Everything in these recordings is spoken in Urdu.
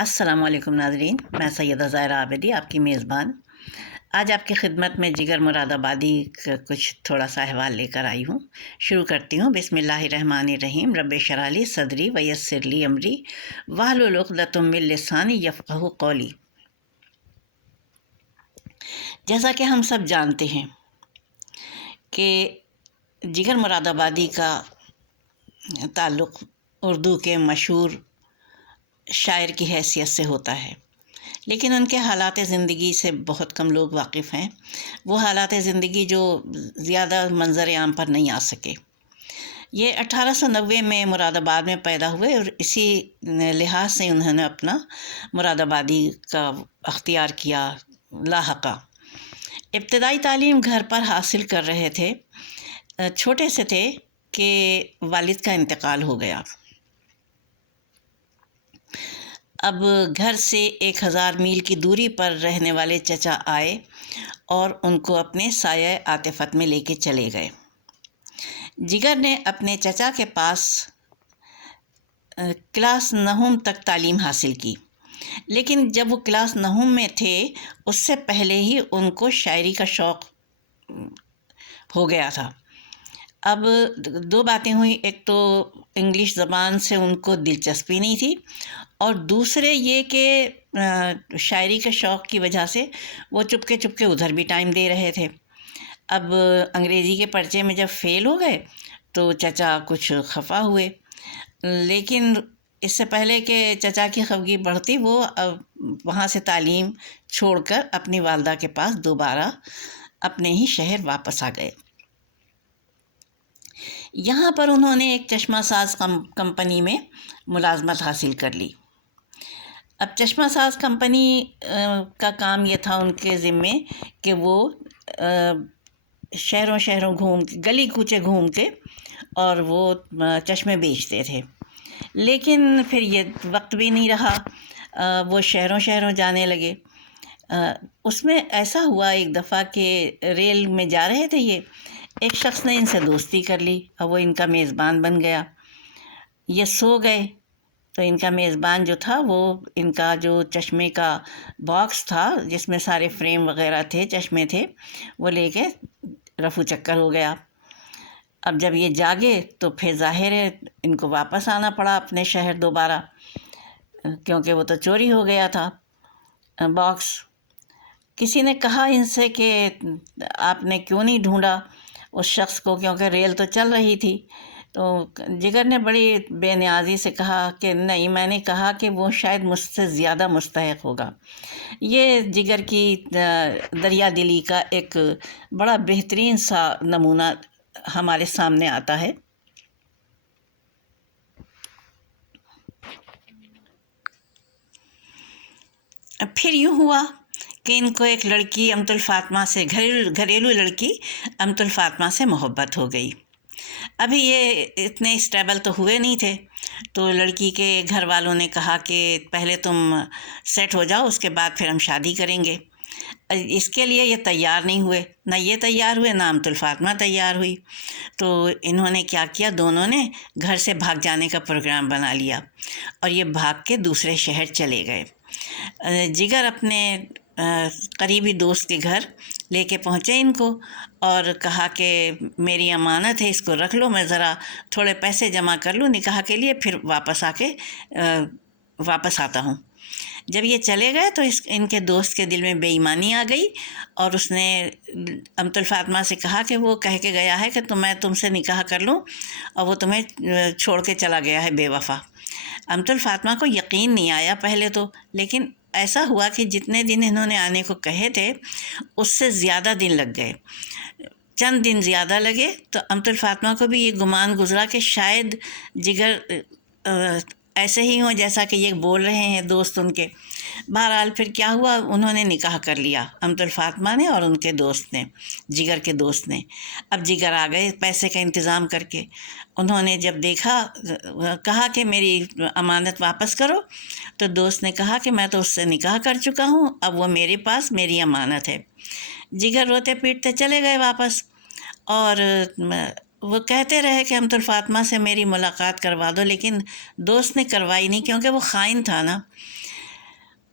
السلام علیکم ناظرین، میں سیدہ زائرہ عابدی آپ کی میزبان آج آپ کی خدمت میں جگر مراد آبادی کا کچھ تھوڑا سا احوال لے کر آئی ہوں۔ شروع کرتی ہوں۔ بسم اللہ الرحمن الرحیم۔ رب اشرح لی صدری ویسر لی امری واحلل عقدۃ من لسانی یفقہوا قولی۔ جیسا کہ ہم سب جانتے ہیں کہ جگر مراد آبادی کا تعلق اردو کے مشہور شاعر کی حیثیت سے ہوتا ہے، لیکن ان کے حالات زندگی سے بہت کم لوگ واقف ہیں۔ وہ حالات زندگی جو زیادہ منظر عام پر نہیں آ سکے۔ یہ 1890 میں مراد آباد میں پیدا ہوئے اور اسی لحاظ سے انہوں نے اپنا مراد آبادی کا اختیار کیا لاحقہ۔ ابتدائی تعلیم گھر پر حاصل کر رہے تھے۔ چھوٹے سے تھے کہ والد کا انتقال ہو گیا۔ اب گھر سے 1000 میل کی دوری پر رہنے والے چچا آئے اور ان کو اپنے سایہ عاطفت میں لے کے چلے گئے۔ جگر نے اپنے چچا کے پاس کلاس 9 تک تعلیم حاصل کی، لیکن جب وہ کلاس 9 میں تھے اس سے پہلے ہی ان کو شاعری کا شوق ہو گیا تھا۔ اب دو باتیں ہوئیں، ایک تو انگلش زبان سے ان کو دلچسپی نہیں تھی، اور دوسرے یہ کہ شاعری کے شوق کی وجہ سے وہ چپکے چپکے ادھر بھی ٹائم دے رہے تھے۔ اب انگریزی کے پرچے میں جب فیل ہو گئے تو چچا کچھ خفا ہوئے، لیکن اس سے پہلے کہ چچا کی خفگی بڑھتی وہ وہاں سے تعلیم چھوڑ کر اپنی والدہ کے پاس دوبارہ اپنے ہی شہر واپس آ گئے۔ یہاں پر انہوں نے ایک چشمہ ساز کمپنی میں ملازمت حاصل کر لی۔ اب چشمہ ساز کمپنی کا کام یہ تھا ان کے ذمے کہ وہ شہروں گھوم کے، گلی کوچے گھوم کے اور وہ چشمے بیچتے تھے، لیکن پھر یہ وقت بھی نہیں رہا، وہ شہروں جانے لگے۔ اس میں ایسا ہوا ایک دفعہ کہ ریل میں جا رہے تھے، یہ ایک شخص نے ان سے دوستی کر لی اور وہ ان کا میزبان بن گیا۔ یہ سو گئے تو ان کا میزبان جو تھا وہ ان کا جو چشمے کا باکس تھا جس میں سارے فریم وغیرہ تھے، چشمے تھے، وہ لے کے رفو چکر ہو گیا۔ اب جب یہ جاگے تو پھر ظاہر ہے ان کو واپس آنا پڑا اپنے شہر دوبارہ، کیونکہ وہ تو چوری ہو گیا تھا باکس۔ کسی نے کہا ان سے کہ آپ نے کیوں نہیں ڈھونڈا اس شخص کو، کیونکہ ریل تو چل رہی تھی۔ تو جگر نے بڑی بے نیازی سے کہا کہ نہیں، میں نے کہا کہ وہ شاید مجھ سے زیادہ مستحق ہوگا۔ یہ جگر کی دریا دلی کا ایک بڑا بہترین سا نمونہ ہمارے سامنے آتا ہے۔ پھر یوں ہوا کہ ان کو ایک لڑکی امت الفاطمہ سے، گھریلو لڑکی امت الفاطمہ سے محبت ہو گئی۔ ابھی یہ اتنے اسٹیبل تو ہوئے نہیں تھے، تو لڑکی کے گھر والوں نے کہا کہ پہلے تم سیٹ ہو جاؤ، اس کے بعد پھر ہم شادی کریں گے۔ اس کے لیے یہ تیار نہیں ہوئے، نہ یہ تیار ہوئے نہ امت الفاطمہ تیار ہوئی۔ تو انہوں نے کیا کیا، دونوں نے گھر سے بھاگ جانے کا پروگرام بنا لیا اور یہ بھاگ کے دوسرے شہر چلے گئے۔ جگر اپنے قریبی دوست کے گھر لے کے پہنچے ان کو اور کہا کہ میری امانت ہے، اس کو رکھ لو، میں ذرا تھوڑے پیسے جمع کر لوں نکاح کے لیے، پھر واپس آتا ہوں۔ جب یہ چلے گئے تو ان کے دوست کے دل میں بے ایمانی آ گئی اور اس نے امت الفاطمہ سے کہا کہ وہ کہہ کے گیا ہے کہ میں تم سے نکاح کر لوں اور وہ تمہیں چھوڑ کے چلا گیا ہے بے وفا۔ امت الفاطمہ کو یقین نہیں آیا پہلے تو، لیکن ایسا ہوا کہ جتنے دن انہوں نے آنے کو کہے تھے اس سے زیادہ دن لگ گئے، چند دن زیادہ لگے، تو امت الفاطمہ کو بھی یہ گمان گزرا کہ شاید جگر ایسے ہی ہوں جیسا کہ یہ بول رہے ہیں دوست ان کے۔ بہرحال پھر کیا ہوا، انہوں نے نکاح کر لیا، امت الفاطمہ نے اور ان کے دوست نے، جگر کے دوست نے۔ اب جگر آ گئے پیسے کا انتظام کر کے۔ انہوں نے جب دیکھا، کہا کہ میری امانت واپس کرو، تو دوست نے کہا کہ میں تو اس سے نکاح کر چکا ہوں، اب وہ میرے پاس میری امانت ہے۔ جگر روتے پیٹتے چلے گئے واپس، اور وہ کہتے رہے کہ امت الفاطمہ سے میری ملاقات کروا دو، لیکن دوست نے کروائی نہیں، کیونکہ وہ خائن تھا نا۔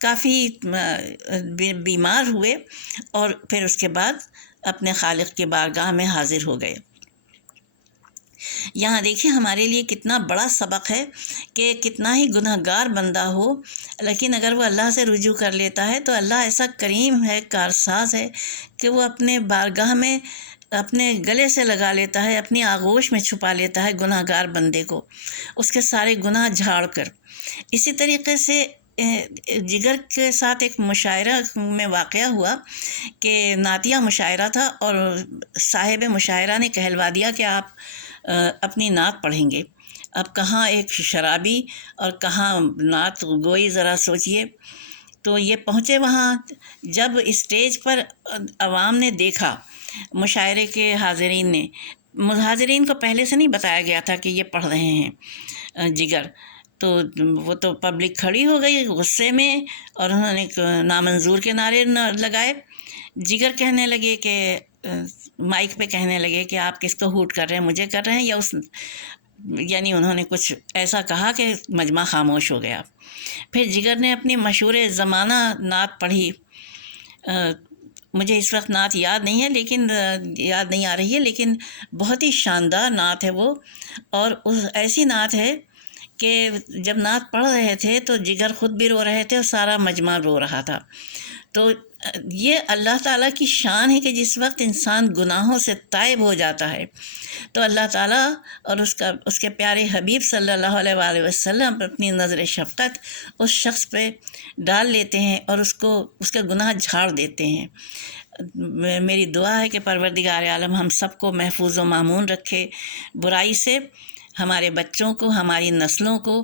کافی بیمار ہوئے اور پھر اس کے بعد اپنے خالق کی بارگاہ میں حاضر ہو گئے۔ یہاں دیکھیے ہمارے لیے کتنا بڑا سبق ہے کہ کتنا ہی گناہ گار بندہ ہو، لیکن اگر وہ اللہ سے رجوع کر لیتا ہے تو اللہ ایسا کریم ہے، کارساز ہے کہ وہ اپنے بارگاہ میں اپنے گلے سے لگا لیتا ہے، اپنی آغوش میں چھپا لیتا ہے گناہ گار بندے کو، اس کے سارے گناہ جھاڑ کر۔ اسی طریقے سے جگر کے ساتھ ایک مشاعرہ میں واقعہ ہوا کہ نعتیہ مشاعرہ تھا اور صاحب مشاعرہ نے کہلوا دیا کہ آپ اپنی نعت پڑھیں گے۔ اب کہاں ایک شرابی اور کہاں نعت گوئی، ذرا سوچئے۔ تو یہ پہنچے وہاں، جب اسٹیج پر عوام نے دیکھا، مشاعرے کے حاضرین نے، حاضرین کو پہلے سے نہیں بتایا گیا تھا کہ یہ پڑھ رہے ہیں جگر، تو وہ تو پبلک کھڑی ہو گئی غصے میں اور انہوں نے نامنظور کے نعرے لگائے۔ جگر کہنے لگے کہ مائک پہ کہنے لگے کہ آپ کس کو ہوٹ کر رہے ہیں، مجھے کر رہے ہیں یا اس، یعنی انہوں نے کچھ ایسا کہا کہ مجمع خاموش ہو گیا۔ پھر جگر نے اپنی مشہور زمانہ نعت پڑھی، مجھے اس وقت نعت یاد نہیں ہے، لیکن یاد نہیں آ رہی ہے، لیکن بہت ہی شاندار نعت ہے وہ، اور ایسی نعت ہے کہ جب نعت پڑھ رہے تھے تو جگر خود بھی رو رہے تھے اور سارا مجمع رو رہا تھا۔ تو یہ اللہ تعالیٰ کی شان ہے کہ جس وقت انسان گناہوں سے تائب ہو جاتا ہے تو اللہ تعالیٰ اور اس کے پیارے حبیب صلی اللہ علیہ وآلہ وسلم اپنی نظر شفقت اس شخص پہ ڈال لیتے ہیں اور اس کے گناہ جھاڑ دیتے ہیں۔ میری دعا ہے کہ پروردگار عالم ہم سب کو محفوظ و مامون رکھے برائی سے، ہمارے بچوں کو، ہماری نسلوں کو،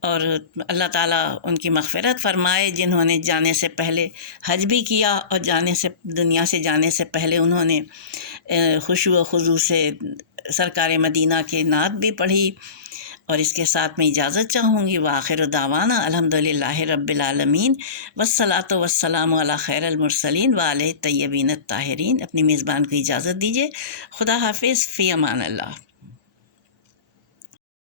اور اللہ تعالیٰ ان کی مغفرت فرمائے جنہوں نے جانے سے پہلے حج بھی کیا اور دنیا سے جانے سے پہلے انہوں نے خشوع و خضوع سے سرکار مدینہ کے نعت بھی پڑھی۔ اور اس کے ساتھ میں اجازت چاہوں گی، وآخر دعوانا الحمدللہ رب العالمین، والصلاۃ والسلام علی خیر المرسلین وعلیہ الطیبین الطاہرین۔ اپنی میزبان کو اجازت دیجیے، خدا حافظ، فی امان اللہ۔